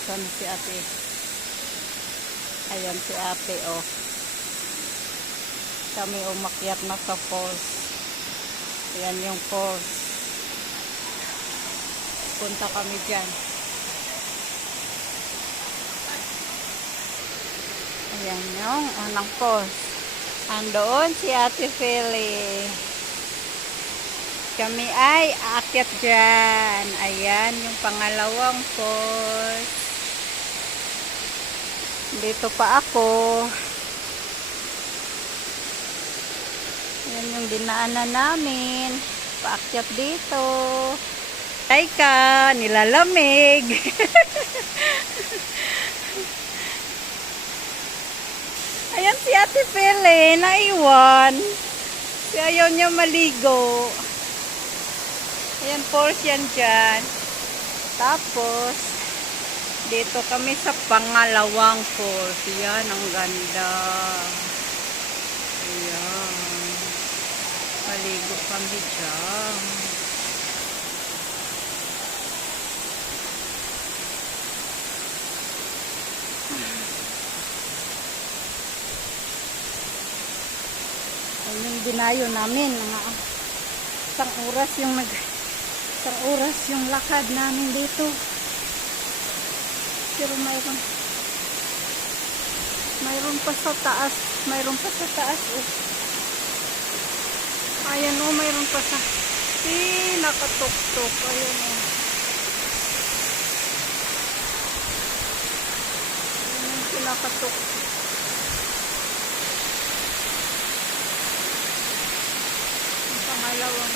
Asan si ate? Ayan si ate, oh. Kami umakyat na sa falls. Ayan yung falls. Punta kami dyan. Ayan yung unang falls. Andoon si ate Feli. Kami ay aakyat dyan. Ayan yung pangalawang falls. Dito pa ako. Yan yung dinaanan namin. Paakyat dito. Ay ka, nilalamig. Ayan si ate Pele, naiwan. Si ayaw niya maligo. Ayan, Porsche yan dyan. Tapos, dito kami sa pangalawang falls. Yan, ang ganda. Ayan. Maligo kami dyan. Ayan yung dinayo namin. Isang oras yung lakad namin dito. Pero mayroon pa sa taas. Mayroon pa sa taas. Oh. Ayan o, mayroon pa sa... nakatuktok. Ayan o. Ayan yung pinakatuktok. Ang pangalawang.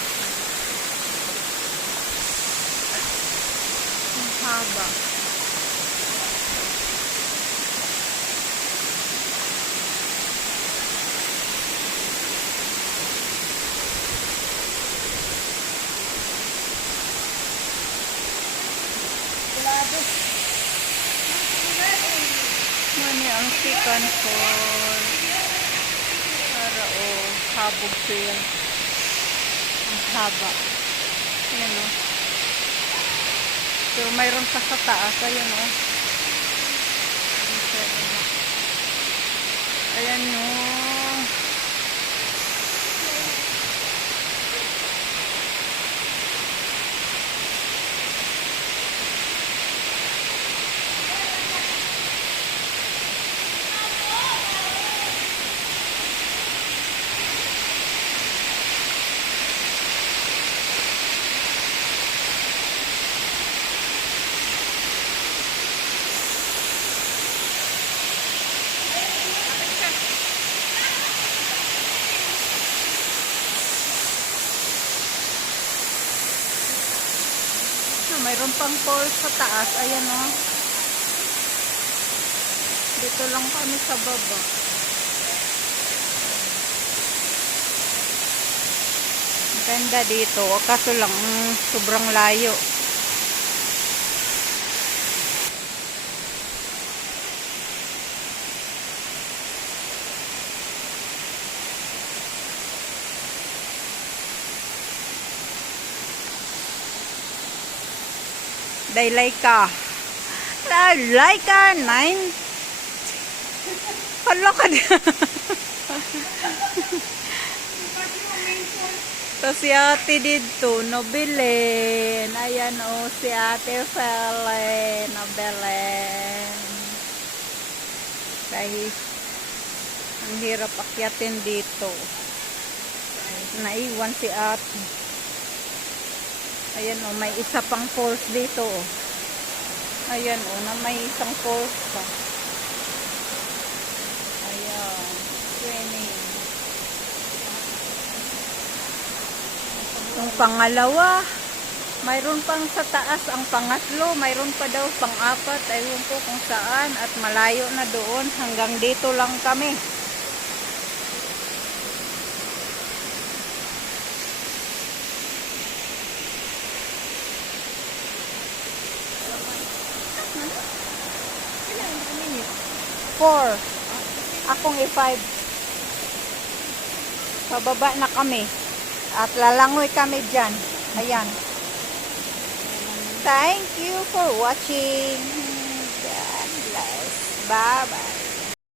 Ang haba. Mani ang second fall. Para o, habog siya. Ang haba. Ayan o. So, mayroon pa sa taas. Ayan o. Ayan o. Mayroon pang falls sa taas. Ayan o. Dito lang kami sa baba. Ganda dito. Kaso lang, sobrang layo. Laika 9. Hala ka din. So si ate dito nobilin. Ayan o, si ate Fele nobilin. Dahil ang hirap akyatin dito. Naiwan si ate. Ayan o, may isa pang falls dito o. Ayan o, na may isang falls pa. Ayan, swimming. Yung pangalawa, mayroon pang sa taas ang pangatlo, mayroon pa daw pang-apat, ayun ko kung saan, at malayo na doon, hanggang dito lang kami. Four. Akong i-5. Pababa na kami. At lalangoy kami dyan. Ayan. Thank you for watching. bless. Bye-bye.